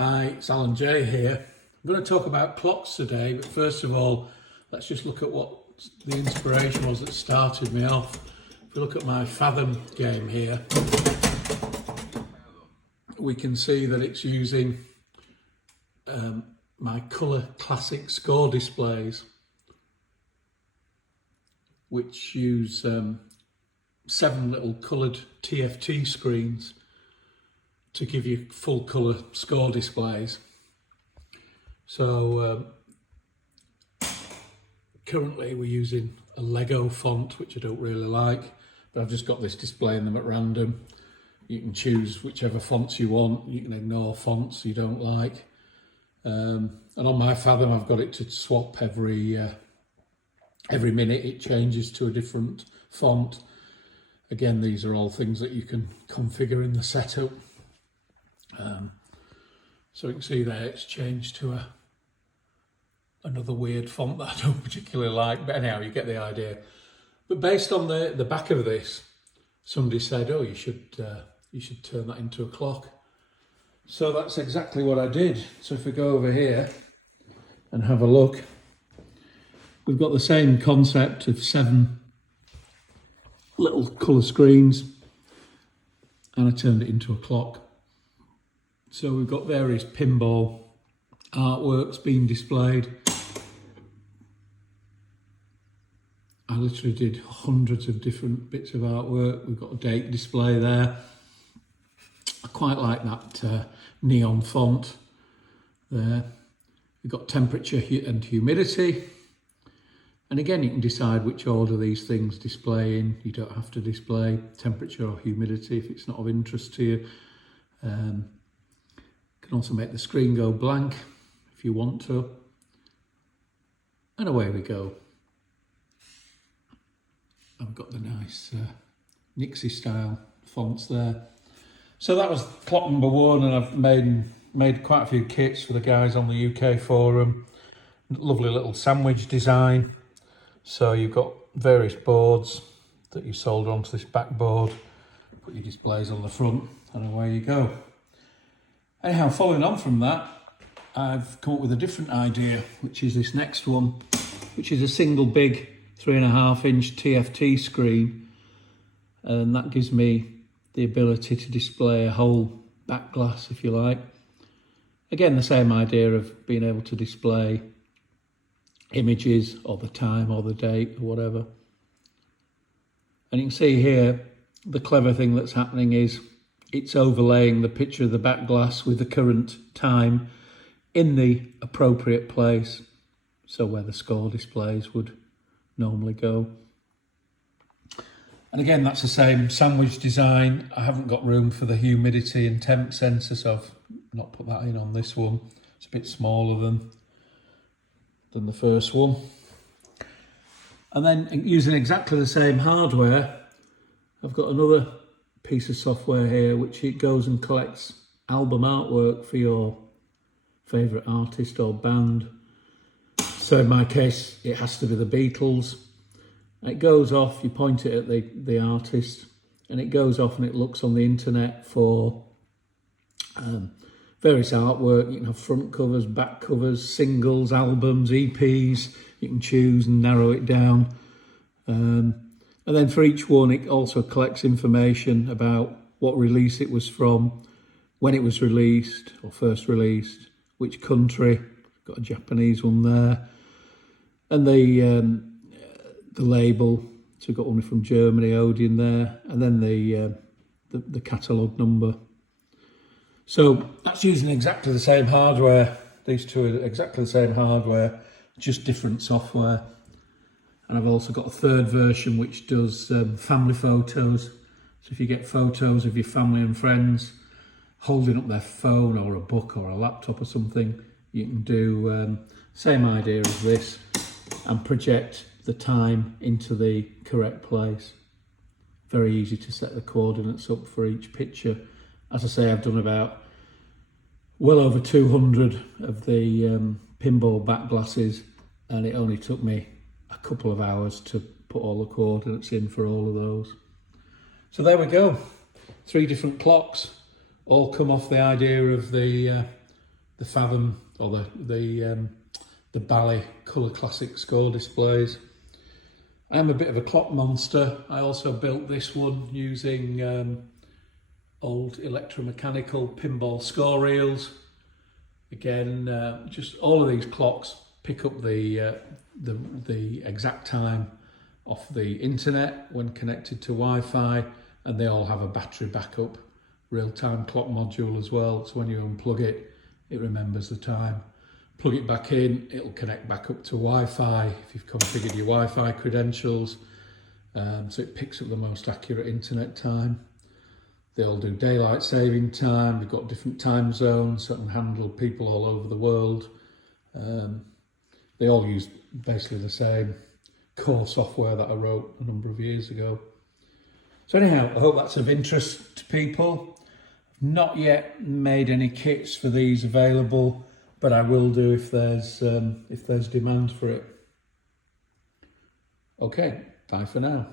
Hi, it's Alan J here. I'm going to talk about clocks today, but first of all, let's just look at what the inspiration was that started me off. If we look at my Fathom game here, we can see that it's using my Colour Classic score displays, which use 7 little coloured TFT screens to give you full colour score displays. So currently we're using a Lego font, which I don't really like, but I've just got this displaying them at random. You can choose whichever fonts you want. You can ignore fonts you don't like. And on my Fathom, I've got it to swap every minute. It changes to a different font. Again, these are all things that you can configure in the setup. So you can see there it's changed to another weird font that I don't particularly like, but anyhow, you get the idea. But based on the back of this, somebody said, oh, you should turn that into a clock. So that's exactly what I did. So if we go over here and have a look, we've got the same concept of 7 little colour screens, and I turned it into a clock. So we've got various pinball artworks being displayed. I literally did hundreds of different bits of artwork. We've got a date display there. I quite like that neon font there. We've got temperature and humidity. And again, you can decide which order these things display in. You don't have to display temperature or humidity if it's not of interest to you. Can also make the screen go blank if you want to. And away we go. I've got the nice Nixie style fonts there. So that was clock number 1, and I've made quite a few kits for the guys on the UK forum. Lovely little sandwich design. So you've got various boards that you solder onto this backboard, put your displays on the front, and away you go. Anyhow, following on from that, I've come up with a different idea, which is this next one, which is a single big 3.5-inch TFT screen, and that gives me the ability to display a whole back glass, if you like. Again, the same idea of being able to display images or the time or the date or whatever. And you can see here, the clever thing that's happening is it's overlaying the picture of the back glass with the current time in the appropriate place, so where the score displays would normally go. And again, that's the same sandwich design. I haven't got room for the humidity and temp sensor, so I've not put that in on this one. It's a bit smaller than the first one. And then using exactly the same hardware, I've got another piece of software here which it goes and collects album artwork for your favourite artist or band. So in my case, it has to be the Beatles. It goes off, you point it at the artist, and it goes off and it looks on the internet for various artwork. You can have front covers, back covers, singles, albums, EPs. You can choose and narrow it down. And then for each one, it also collects information about what release it was from, when it was released or first released, which country. Got a Japanese one there, and the label. So we've got one from Germany, Odeon there, and then the catalogue number. So that's using exactly the same hardware. These two are exactly the same hardware, just different software. And I've also got a third version which does family photos. So if you get photos of your family and friends holding up their phone or a book or a laptop or something, you can do same idea as this and project the time into the correct place. Very easy to set the coordinates up for each picture. As I say, I've done about well over 200 of the pinball back glasses, and it only took me a couple of hours to put all the coordinates in for all of those. So there we go. 3 different clocks, all come off the idea of the Fathom or the Bally Colour Classic score displays. I'm a bit of a clock monster. I also built this one using old electromechanical pinball score reels. Again, just all of these clocks pick up the exact time off the internet when connected to Wi-Fi, and they all have a battery backup real-time clock module as well. So when you unplug it, it remembers the time. Plug it back in, it'll connect back up to Wi-Fi if you've configured your Wi-Fi credentials. So it picks up the most accurate internet time. They all do daylight saving time. We've got different time zones so it can handle people all over the world. They all use basically the same core software that I wrote a number of years ago. So anyhow, I hope that's of interest to people. I've not yet made any kits for these available, but I will do if there's demand for it. Okay, bye for now.